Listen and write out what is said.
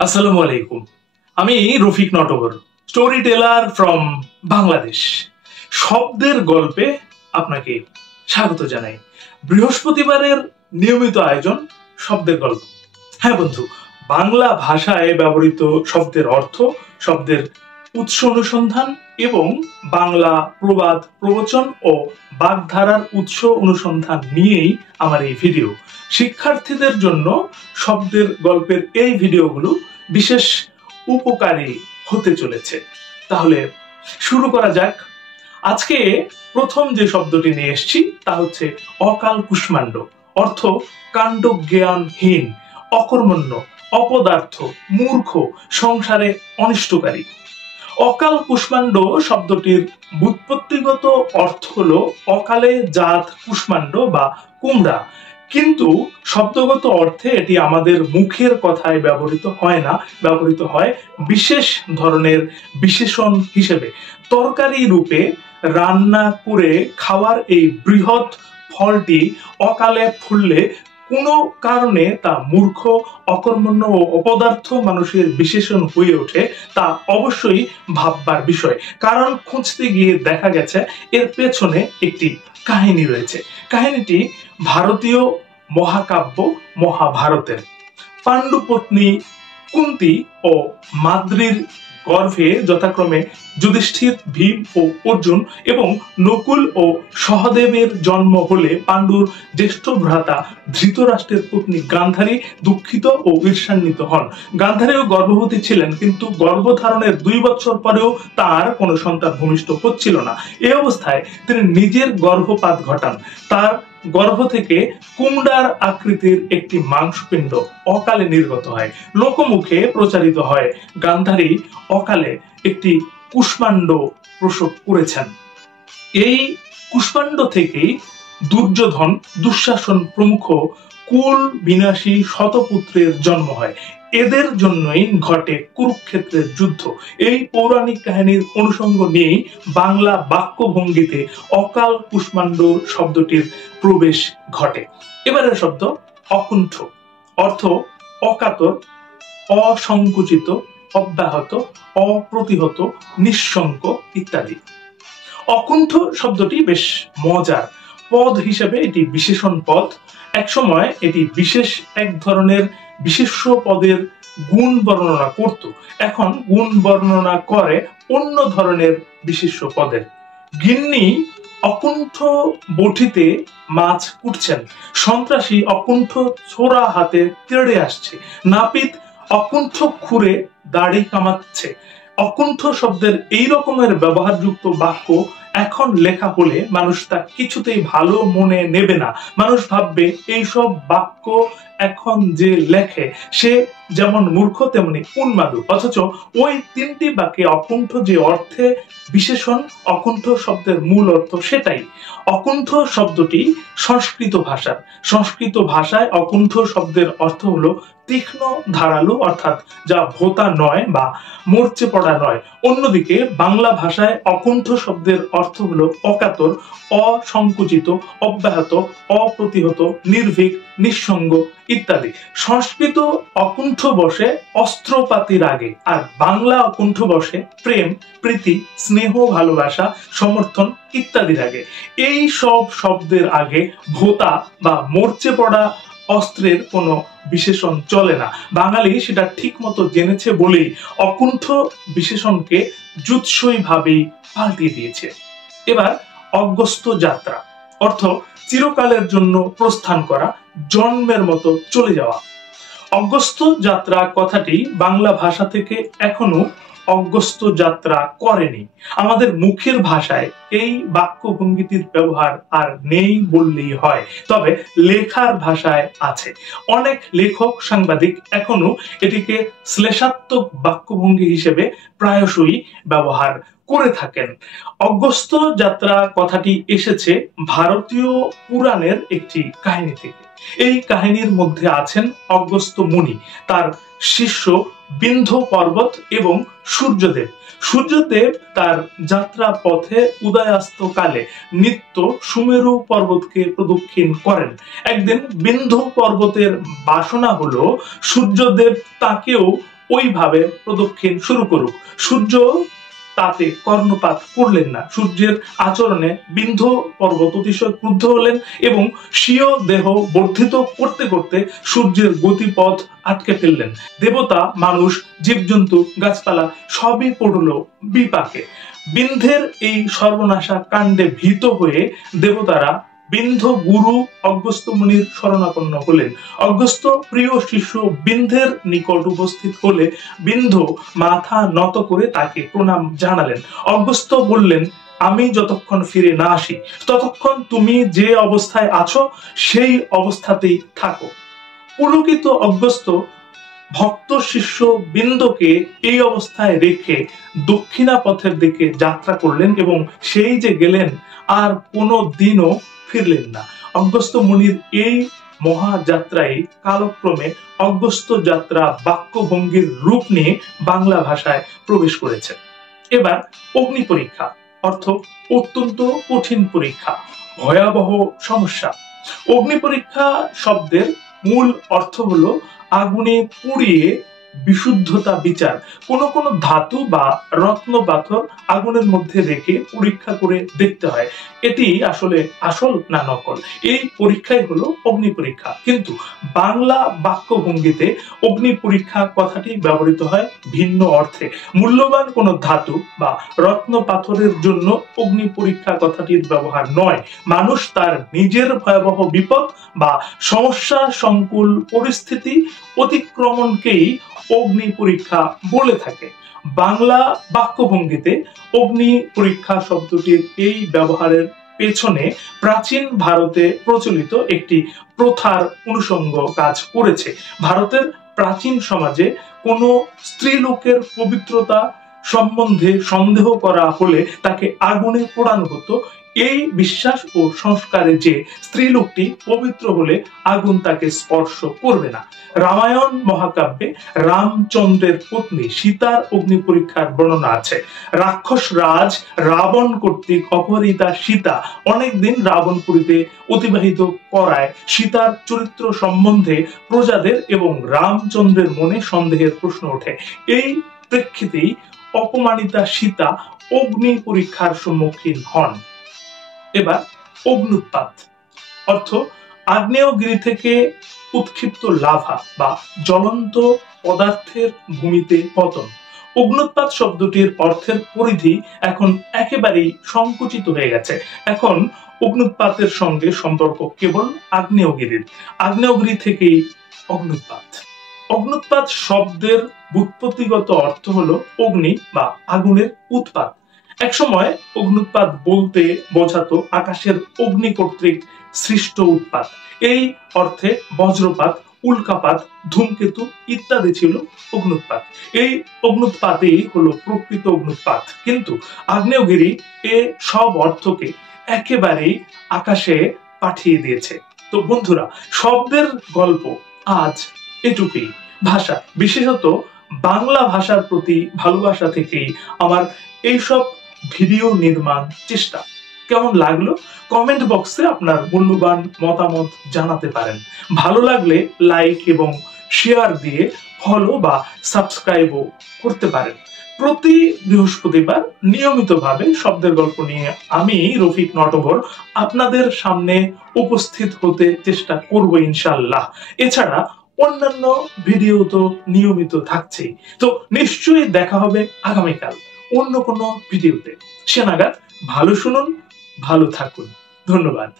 আসসালামু আলাইকুম। আমি Rafiq Natabar, story teller from Bangladesh. শব্দের গল্পে আপনাকে স্বাগত জানাই। বৃহস্পতিবারের নিয়মিত আয়োজন শব্দের গল্প। হ্যাঁ বন্ধু, বাংলা ভাষায় ব্যবহৃত শব্দের অর্থ, শব্দের উৎস অনুসন্ধান এবং বাংলা প্রবাদ প্রবচন ও বাগধারার উৎস অনুসন্ধান নিয়েই আমার এই ভিডিও। শিক্ষার্থীদের জন্য শব্দের গল্পের এই ভিডিওগুলো বিশেষ উপকারী হতে চলেছে। তাহলে শুরু করা যাক। আজকে প্রথম যে শব্দটি নিয়ে এসেছি তা হচ্ছে অকাল কুষ্মাণ্ড। অর্থ কাণ্ড জ্ঞানহীন, অকর্মণ্য, অপদার্থ, মূর্খ, সংসারে অনিষ্টকারী। অকাল কুষ্মাণ্ড শব্দটির ব্যুৎপত্তিগত অর্থ হলো অকালে জাত কুষ্মাণ্ড বা কুমড়া, কিন্তু শব্দগত অর্থে এটি আমাদের মুখের কথায় ব্যবহৃত হয় না, ব্যবহৃত হয় বিশেষ ধরনের বিশেষণ হিসেবে। তরকারি রূপে রান্না করে খাওয়ার এই বৃহৎ ফলটি অকালে ফুললে কোনো কারণে তা মূর্খ, অকর্মণ্য ও অপদার্থ মানুষের বিশেষণ হয়ে ওঠে, তা অবশ্যই ভাববার বিষয়। কারণ খুঁজতে গিয়ে দেখা গেছে এর পেছনে একটি কাহিনী রয়েছে। কাহিনীটি ভারতীয় মহাকাব্য মহাভারতের। পাণ্ডুপত্নী কুন্তী ও মাদ্রীর গর্ভে যথাক্রমে যুধিষ্ঠির, ভীম ও অর্জুন এবং নকুল ও সহদেবের জন্ম হলে পাণ্ডুর জ্যেষ্ঠ ভ্রাতা ধৃতরাষ্ট্রের পত্নী গান্ধারী দুঃখিত ও ঈর্ষান্বিত হন। গান্ধারীও গর্ভবতী ছিলেন, কিন্তু গর্ভধারণের 2 বছর পরেও তার কোনো সন্তান ভূমিষ্ঠ হচ্ছিল না। এই অবস্থায় তিনি নিজের গর্ভপাত ঘটান। তার গর্ভ থেকে কুমড়ার আকৃতির একটি মাংসপিণ্ড অকালে নির্গত হয়। লোকমুখে প্রচারিত হয় গান্ধারী অকালে একটি কুষ্মাণ্ড প্রসব করেছেন। এই কুষ্মাণ্ড থেকেই দুর্যোধন, দুঃশাসন প্রমুখ কুল বিনাশী শতপুত্রের জন্ম হয়। এদের জন্যই ঘটে কুরুক্ষেত্রের যুদ্ধ। এই পৌরাণিক কাহিনীর অনুষঙ্গ নিয়েই বাংলা বাক্যভঙ্গিতে অকাল কুষ্মাণ্ড শব্দটির প্রবেশ ঘটে। এবারের শব্দ অকুণ্ঠ। অর্থ অকাতর, অসংকুচিত, অব্যাহত, অপ্রতিহত, নিঃশঙ্ক ইত্যাদি। অকুণ্ঠ শব্দটি বেশ মজার। পদ হিসেবে এটি বিশেষণ পদ। একসময় এটি বিশেষ এক ধরনের বিশেষ্য পদের গুণ বর্ণনা করত, এখন গুণ বর্ণনা করে অন্য ধরনের বিশেষ্য পদের। গিন্নি অকুণ্ঠ বটিতে মাছ কুটছেন, সন্ত্রাসী অকুণ্ঠ ছোড়া হাতে তেড়ে আসছে, নাপিত অকুণ্ঠ খুঁড়ে দাড়ি কামাচ্ছে। অকুণ্ঠ শব্দের এই রকমের ব্যবহারযুক্ত বাক্য এখন লেখা হলে মানুষ তা কিছুতেই ভালো মনে নেবে না। মানুষ ভাববে এইসব বাক্য এখন যে লেখে সে যেমন মূর্খ তেমনি উন্মাদু। অথচ ওই 3টি বাক্যে অকুণ্ঠ যে অর্থে বিশেষণ, অকুণ্ঠ শব্দের মূল অর্থ সেটাই। অকুণ্ঠ শব্দটি সংস্কৃত ভাষার। সংস্কৃত ভাষায় অকুণ্ঠ শব্দের অর্থ হলো তীক্ষ্ণ, ধারালো, অর্থাৎ যা ভোতা নয় বা মরচে পড়া নয়। অন্যদিকে বাংলা ভাষায় অকুণ্ঠ শব্দের অর্থ হলো অকাতর, অসংকুচিত, অব্যাহত, অপ্রতিহত, নির্ভীক, নিঃসঙ্গ ইত্যাদি। সংস্কৃত অকুণ্ঠ বসে অস্ত্রপাতির আগে, আর বাংলা অকুণ্ঠ বসে প্রেম, প্রীতি, স্নেহ, ভালোবাসা, সমর্থন ইত্যাদির আগে। এই সব শব্দের আগে ভোতা বা মরচে পড়া অস্ত্রের কোনো বিশেষণ চলে না। বাঙালি সেটা ঠিক মতো জেনেছে বলেই অকুণ্ঠ বিশেষণকে জুৎসই ভাবেই পাল্টিয়ে দিয়েছে। এবার অগস্ত্য যাত্রা। অর্থ চিরকালের জন্য প্রস্থান করা, জন্মের মতো চলে যাওয়া। অগস্ত্য যাত্রা কথাটি বাংলা ভাষা থেকে এখনো অগস্ত্য যাত্রা করেনি। আমাদের মুখের ভাষায় এই বাক্যভঙ্গিটির ব্যবহার আর নেই বললেই হয়, তবে লেখার ভাষায় আছে। অনেক লেখক, সাংবাদিক এখনো এটিকে শ্লেষাত্মক বাক্যভঙ্গি হিসেবে প্রায়শই ব্যবহার করে থাকেন। অগস্ত্য যাত্রা কথাটি এসেছে ভারতীয় পুরাণের একটি কাহিনী থেকে। এই কাহিনীর মধ্যে আছেন অগস্ত্য মুনি, তার শিষ্য বিন্ধ্য পর্বত এবং সূর্যদেব। সূর্যদেব তার যাত্রা পথে উদয়াস্ত কালে নিত্য সুমেরু পর্বতকে প্রদক্ষিণ করেন। একদিন বিন্ধ্য পর্বতের বাসনা হলো সূর্যদেব তাকেও ওইভাবে প্রদক্ষিণ শুরু করুক। সূর্য তাতে কর্ণপাত করলেন না। সূর্যের আচরণে বিন্ধ্য পর্বত অতিশয় ক্রুদ্ধ হলেন এবং স্বীয় দেহ বর্ধিত করতে করতে সূর্যের গতিপথ আটকে ফেললেন। দেবতা, মানুষ, জীবজন্তু, গাছপালা সবই পড়ল বিপাকে। বিন্ধ্যের এই সর্বনাশা কাণ্ডে ভীত হয়ে দেবতারা বিন্ধ্য গুরু অগস্ত্য মুনির শরণাপন্ন হলেন। অগস্ত্য প্রিয় শিষ্য বিন্ধ্যের নিকট উপস্থিত হলে বিন্ধ্য মাথা নত করে তাকে প্রণাম জানালেন। অগস্ত্য বললেন, আমি যতক্ষণ ফিরে না আসি ততক্ষণ তুমি যে অবস্থায় আছো সেই অবস্থাতেই থাকো। পুলকিত অগস্ত্য ভক্ত শিষ্য বিন্দুকে এই অবস্থায় রেখে দক্ষিণা পথের দিকে যাত্রা করলেন এবং সেই যে গেলেন আর কোনো দিনও ফিরলেন না। অগস্ত্য মুনির এই মহাযাত্রায় কালক্রমে অগস্ত্য যাত্রা বাক্যভঙ্গির রূপ নিয়ে বাংলা ভাষায় প্রবেশ করেছে। এবার অগ্নি পরীক্ষা অর্থ অত্যন্ত কঠিন পরীক্ষা, ভয়াবহ সমস্যা। অগ্নি পরীক্ষা শব্দের মূল অর্থ হলো আগুনে পুড়িয়ে বিশুদ্ধতা বিচার। কোন কোন ধাতু বা রত্ন পাথর আগুনের মধ্যে রেখে পরীক্ষা করে দেখতে হয় এটি আসলে আসল না নকল। এই পরীক্ষাই হলো অগ্নি পরীক্ষা। কিন্তু বাংলা বাক্যভঙ্গিতে অগ্নি পরীক্ষা কথাটি ব্যবহৃত হয় ভিন্ন অর্থে। মূল্যবান কোন ধাতু বা রত্ন পাথরের জন্য অগ্নি পরীক্ষা কথাটির ব্যবহার নয়। মানুষ তার নিজের ভয়াবহ বিপদ বা সমস্যা সংকুল পরিস্থিতি অতিক্রমণকেই অগ্নি পরীক্ষা বলে থাকে। বাংলা বাক্যভঙ্গিতে অগ্নি পরীক্ষা শব্দটির এই ব্যবহারের পেছনে প্রাচীন ভারতে প্রচলিত একটি প্রথার অনুষঙ্গ কাজ করেছে। ভারতের প্রাচীন সমাজে কোনো স্ত্রীলোকের পবিত্রতা সম্বন্ধে সন্দেহ করা হলে তাকে আগুনে পোড়ানো হতো, এই বিশ্বাস ও সংস্কারে যে স্ত্রীলোকটি পবিত্র হলে আগুন তাকে স্পর্শ করবে না। রামায়ণ মহাকাব্যে রামচন্দ্রের পত্নী সীতার অগ্নি পরীক্ষার বর্ণনা আছে। রাক্ষস রাজ রাবণ কর্তৃক অপহৃতা সীতা অনেকদিন রাবণপুরীতে অতিবাহিত করায় সীতার চরিত্র সম্বন্ধে প্রজাদের এবং রামচন্দ্রের মনে সন্দেহের প্রশ্ন ওঠে। এই প্রেক্ষিতেই অপমানিতা সীতা অগ্নি পরীক্ষার সম্মুখীন হন। এবার অগ্নুৎপাত অর্থ আগ্নেয়গিরি থেকে উৎক্ষিপ্ত লাভা বা জ্বলন্ত পদার্থের ভূমিতে পতন। অগ্নুৎপাত শব্দটির অর্থের পরিধি এখন একেবারেই সংকুচিত হয়ে গেছে। এখন অগ্নুৎপাতের সঙ্গে সম্পর্ক কেবল আগ্নেয়গিরির। আগ্নেয়গিরি থেকেই অগ্নুৎপাত। অগ্নুৎপাত শব্দের ব্যুৎপত্তিগত অর্থ হলো অগ্নি বা আগুনের উৎপাত। একসময় অগ্নুৎপাত বলতে বোঝাতো আকাশের অগ্নি কর্তৃক সৃষ্ট উৎপাত। এই অর্থে বজ্রপাত, উল্কাপাত, ধূমকেতু ইত্যাদি ছিল অগ্নুৎপাত। এই অগ্নুৎপাতই হলো প্রকৃত অগ্নুৎপাত। কিন্তু আগ্নেয়গিরি এ সব অর্থকে একেবারেই আকাশে পাঠিয়ে দিয়েছে। তো বন্ধুরা, শব্দের গল্প আজ এটুকুই। ভাষা, বিশেষত বাংলা ভাষার প্রতি ভালোবাসা থেকেই আমার এইসব ভিডিও নির্মাণ চেষ্টা। কেমন লাগলো কমেন্ট বক্সে আপনার মূল্যবান মতামত জানাতে পারেন। ভালো লাগলে লাইক এবং শেয়ার দিয়ে ফলো বা সাবস্ক্রাইবও করতে পারেন। প্রতি বৃহস্পতিবার নিয়মিতভাবে শব্দের গল্প নিয়ে আমি রফিক নটবর আপনাদের সামনে উপস্থিত হতে চেষ্টা করব ইনশাআল্লাহ। এছাড়া অন্যান্য ভিডিও তো নিয়মিত থাকছেই। তো নিশ্চয়ই দেখা হবে আগামীকাল অন্য কোনো ভিডিওতে। সে নাগাদ ভালো শুনুন, ভালো থাকুন। ধন্যবাদ।